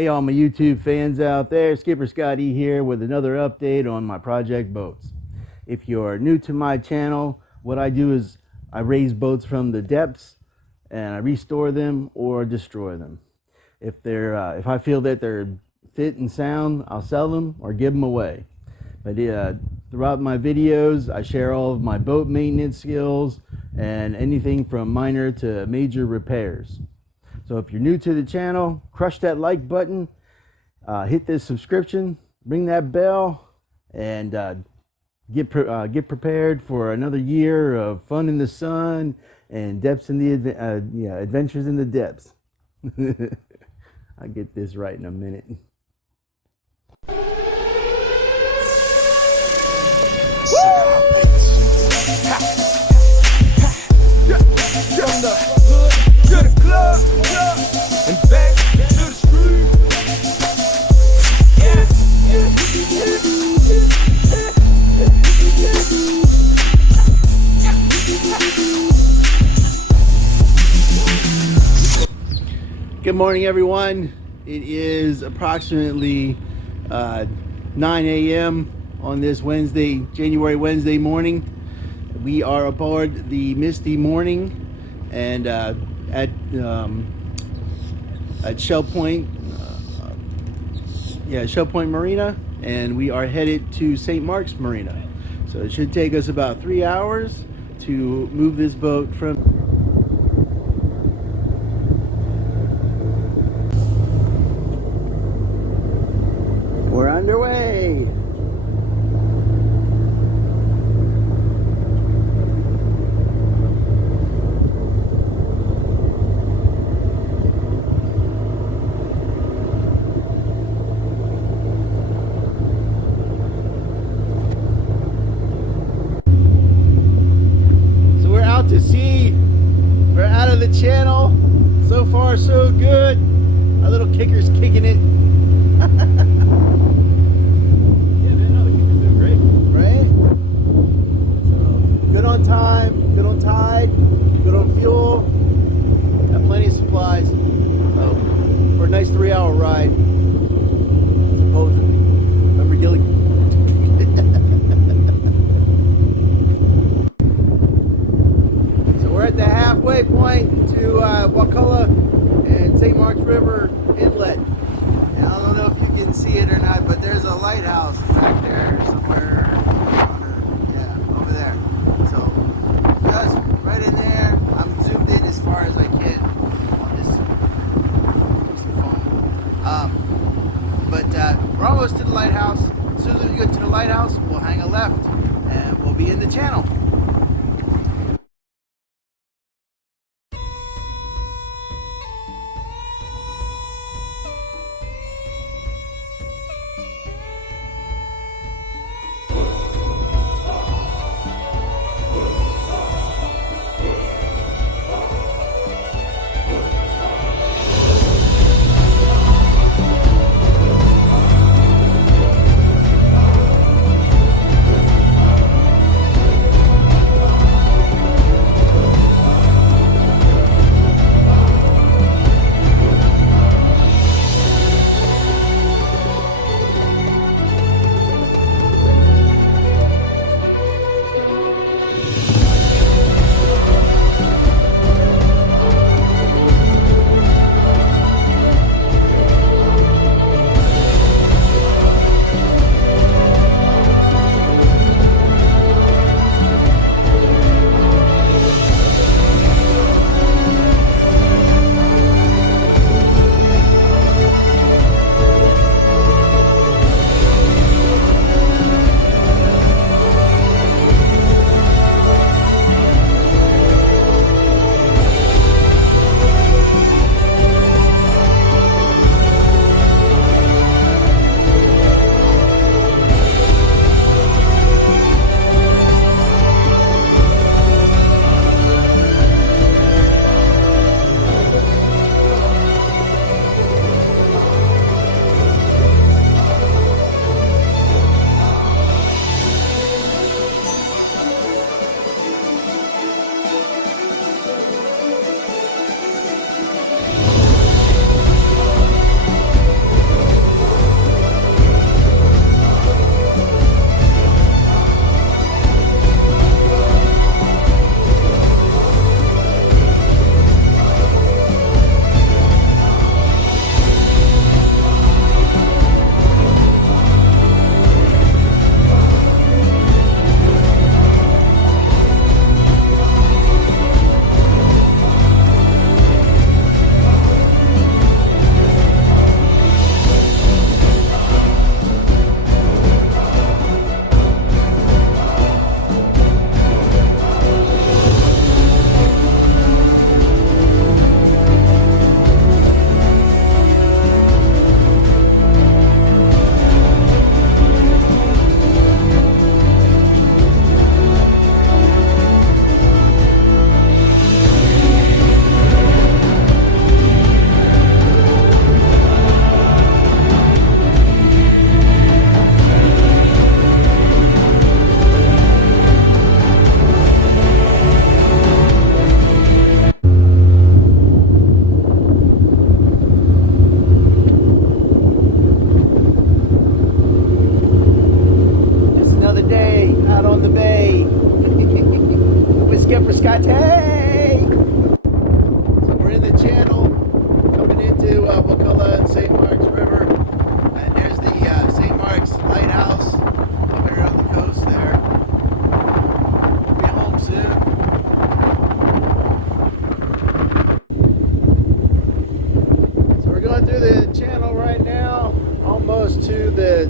Hey, all my YouTube fans out there, Skipper Scotty here with another update on my project boats. If you're new to my channel, what I do is I raise boats from the depths and I restore them or destroy them. If I feel that they're fit and sound, I'll sell them or give them away. But throughout my videos, I share all of my boat maintenance skills and anything from minor to major repairs. So if you're new to the channel, crush that like button, hit this subscription, ring that bell, and get prepared for another year of fun in the sun and depths in the adventures in the depths. I'll get this right in a minute. From the hood to the club, and back to the street. Good morning, everyone. It is approximately 9 a.m. on this January Wednesday morning. We are aboard the Misty Morning and at Shell Point, Shell Point Marina, and we are headed to St. Mark's Marina. So it should take us about 3 hours to move this boat from. We're underway. To sea, we're out of the channel. So far so good. Our little kicker's kicking it. Yeah, man, no, the kicker's doing great, right? So good on time, good on tide, good on fuel, got plenty of supplies. So for a nice 3-hour ride, supposedly. Remember Gilly? We're at the halfway point to Wakulla and St. Mark's River Inlet. And I don't know if you can see it or not, but there's a lighthouse back there somewhere. Over there. So just right in there. I'm zoomed in as far as I can on this phone. But we're almost to the lighthouse. As soon as we get to the lighthouse, we'll hang a left and we'll be in the channel.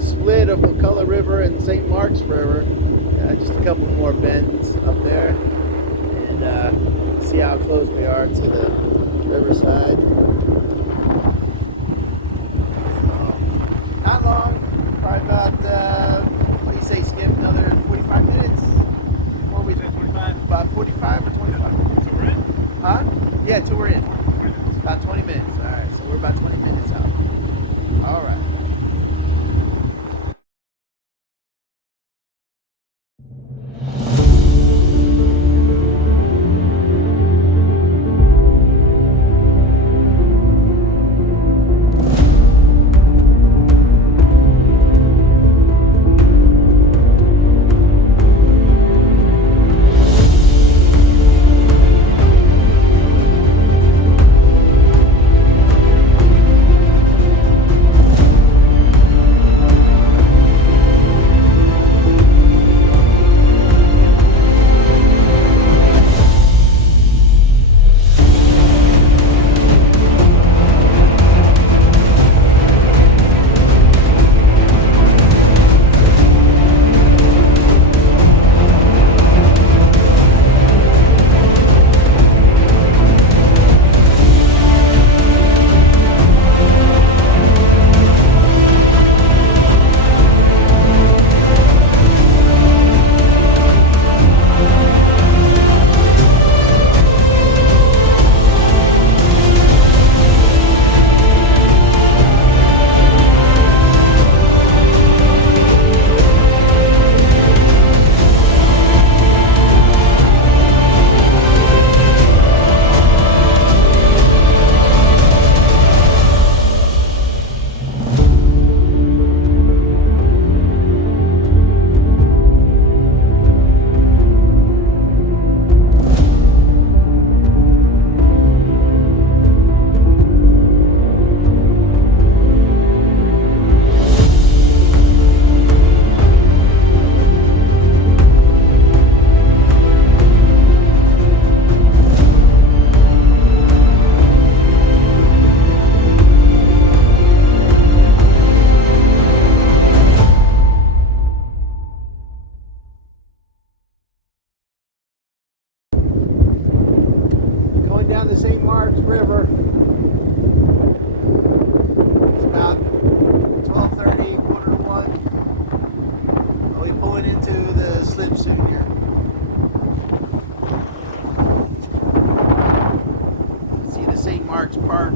split of McCullough River and St. Mark's River. Just a couple more bends up there, and see how close we are to the riverside. Not long, probably about, what do you say, Skip, another 45 minutes? Before we 25. About 45 or 25? So we're in? Huh? Yeah, till we're in. About 20 minutes. All right, so we're about 20 minutes out. All right. Going down the St. Mark's River. It's about 12:30, quarter to 1. Are we pulling into the slip soon here? See the St. Mark's Park,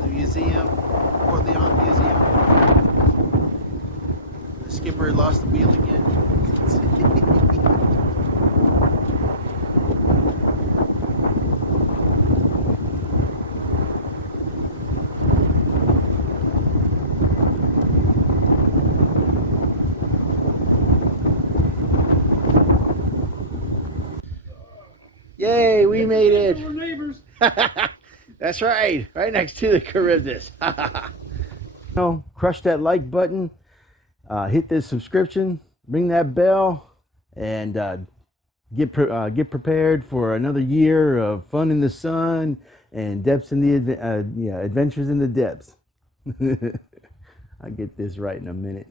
the museum, Port Leon Museum. The skipper lost the wheel again. Yay, we made it. We're neighbors. That's right. Right next to the Charybdis. Crush that like button. Hit this subscription. Ring that bell. And get prepared for another year of fun in the sun and depths in the adventures in the depths. I'll get this right in a minute.